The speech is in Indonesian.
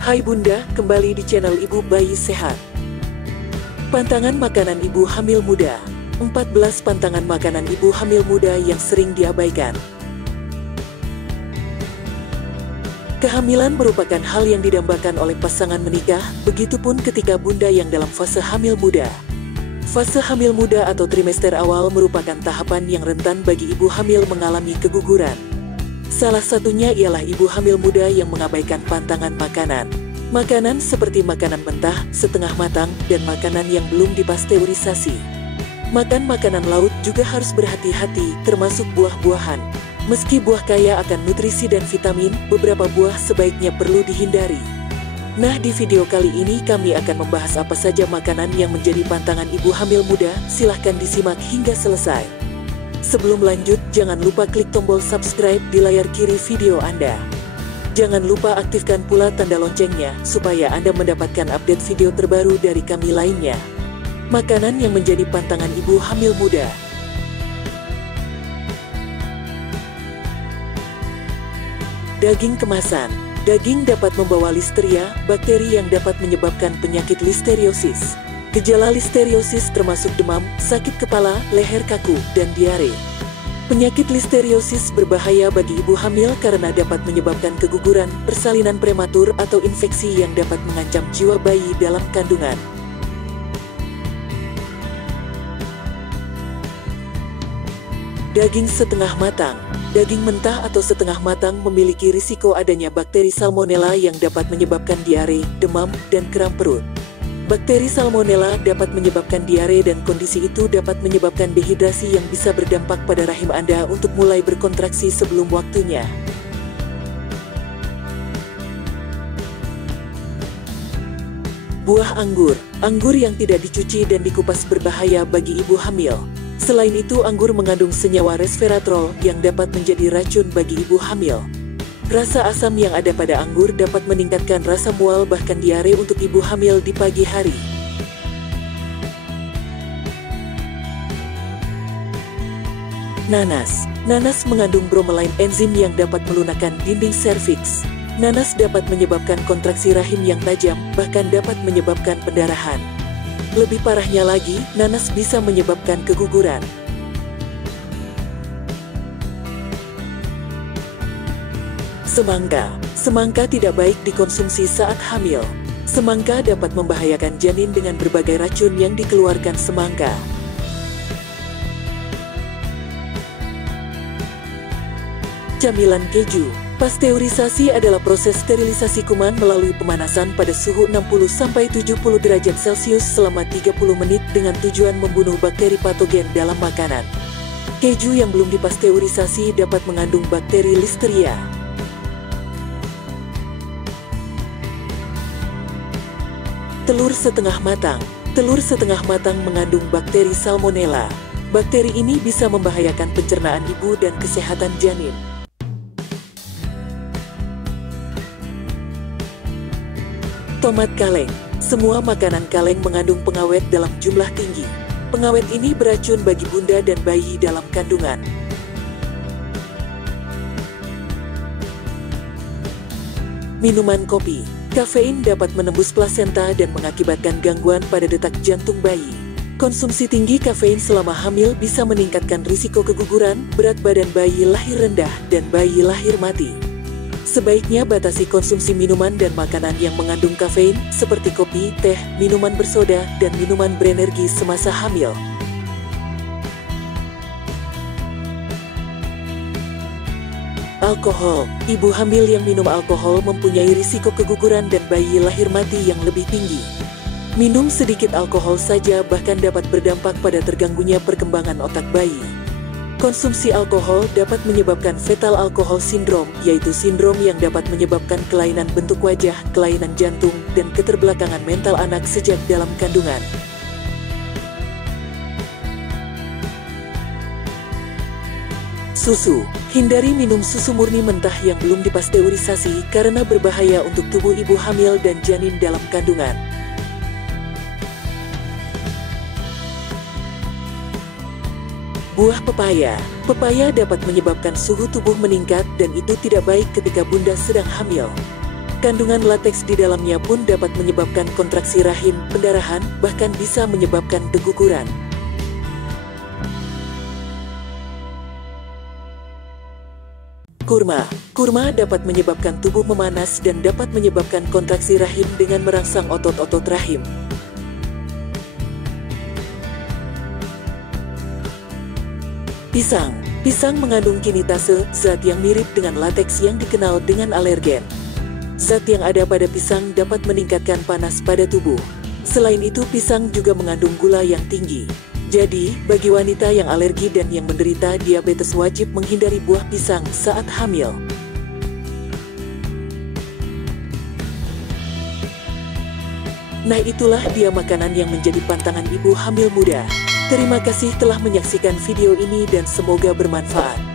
Hai Bunda, kembali di channel Ibu Bayi Sehat. Pantangan makanan ibu hamil muda. 14 pantangan makanan ibu hamil muda yang sering diabaikan. Kehamilan merupakan hal yang didambakan oleh pasangan menikah, begitupun ketika bunda yang dalam fase hamil muda. Fase hamil muda atau trimester awal merupakan tahapan yang rentan bagi ibu hamil mengalami keguguran. Salah satunya ialah ibu hamil muda yang mengabaikan pantangan makanan. Makanan seperti makanan mentah, setengah matang, dan makanan yang belum dipasteurisasi. Makan makanan laut juga harus berhati-hati, termasuk buah-buahan. Meski buah kaya akan nutrisi dan vitamin, beberapa buah sebaiknya perlu dihindari. Nah, di video kali ini kami akan membahas apa saja makanan yang menjadi pantangan ibu hamil muda. Silahkan disimak hingga selesai. Sebelum lanjut, jangan lupa klik tombol subscribe di layar kiri video Anda. Jangan lupa aktifkan pula tanda loncengnya, supaya Anda mendapatkan update video terbaru dari kami lainnya. Makanan yang menjadi pantangan ibu hamil muda. Daging kemasan. Daging dapat membawa listeria, bakteri yang dapat menyebabkan penyakit listeriosis. Gejala listeriosis termasuk demam, sakit kepala, leher kaku, dan diare. Penyakit listeriosis berbahaya bagi ibu hamil karena dapat menyebabkan keguguran, persalinan prematur, atau infeksi yang dapat mengancam jiwa bayi dalam kandungan. Daging setengah matang. Daging mentah atau setengah matang memiliki risiko adanya bakteri salmonella yang dapat menyebabkan diare, demam, dan kram perut. Bakteri salmonella dapat menyebabkan diare dan kondisi itu dapat menyebabkan dehidrasi yang bisa berdampak pada rahim Anda untuk mulai berkontraksi sebelum waktunya. Buah anggur. Anggur yang tidak dicuci dan dikupas berbahaya bagi ibu hamil. Selain itu, anggur mengandung senyawa resveratrol yang dapat menjadi racun bagi ibu hamil. Rasa asam yang ada pada anggur dapat meningkatkan rasa mual bahkan diare untuk ibu hamil di pagi hari. Nanas. Nanas mengandung bromelain enzim yang dapat melunakkan dinding serviks. Nanas dapat menyebabkan kontraksi rahim yang tajam, bahkan dapat menyebabkan pendarahan. Lebih parahnya lagi, nanas bisa menyebabkan keguguran. Semangka. Semangka tidak baik dikonsumsi saat hamil. Semangka dapat membahayakan janin dengan berbagai racun yang dikeluarkan semangka. Camilan keju. Pasteurisasi adalah proses sterilisasi kuman melalui pemanasan pada suhu 60-70 derajat Celcius selama 30 menit dengan tujuan membunuh bakteri patogen dalam makanan. Keju yang belum dipasteurisasi dapat mengandung bakteri listeria. Telur setengah matang. Telur setengah matang mengandung bakteri salmonella. Bakteri ini bisa membahayakan pencernaan ibu dan kesehatan janin. Tomat kaleng. Semua makanan kaleng mengandung pengawet dalam jumlah tinggi. Pengawet ini beracun bagi bunda dan bayi dalam kandungan. Minuman kopi. Kafein dapat menembus plasenta dan mengakibatkan gangguan pada detak jantung bayi. Konsumsi tinggi kafein selama hamil bisa meningkatkan risiko keguguran, berat badan bayi lahir rendah, dan bayi lahir mati. Sebaiknya batasi konsumsi minuman dan makanan yang mengandung kafein, seperti kopi, teh, minuman bersoda, dan minuman berenergi semasa hamil. Alkohol. Ibu hamil yang minum alkohol mempunyai risiko keguguran dan bayi lahir mati yang lebih tinggi. Minum sedikit alkohol saja bahkan dapat berdampak pada terganggunya perkembangan otak bayi. Konsumsi alkohol dapat menyebabkan fetal alcohol syndrome, yaitu sindrom yang dapat menyebabkan kelainan bentuk wajah, kelainan jantung, dan keterbelakangan mental anak sejak dalam kandungan. Susu. Hindari minum susu murni mentah yang belum dipasteurisasi karena berbahaya untuk tubuh ibu hamil dan janin dalam kandungan. Buah pepaya. Pepaya dapat menyebabkan suhu tubuh meningkat dan itu tidak baik ketika bunda sedang hamil. Kandungan lateks di dalamnya pun dapat menyebabkan kontraksi rahim, pendarahan, bahkan bisa menyebabkan keguguran. Kurma. Kurma dapat menyebabkan tubuh memanas dan dapat menyebabkan kontraksi rahim dengan merangsang otot-otot rahim. Pisang. Pisang mengandung kinitase, zat yang mirip dengan lateks yang dikenal dengan alergen. Zat yang ada pada pisang dapat meningkatkan panas pada tubuh. Selain itu, pisang juga mengandung gula yang tinggi. Jadi, bagi wanita yang alergi dan yang menderita diabetes wajib menghindari buah pisang saat hamil. Nah, itulah dia makanan yang menjadi pantangan ibu hamil muda. Terima kasih telah menyaksikan video ini dan semoga bermanfaat.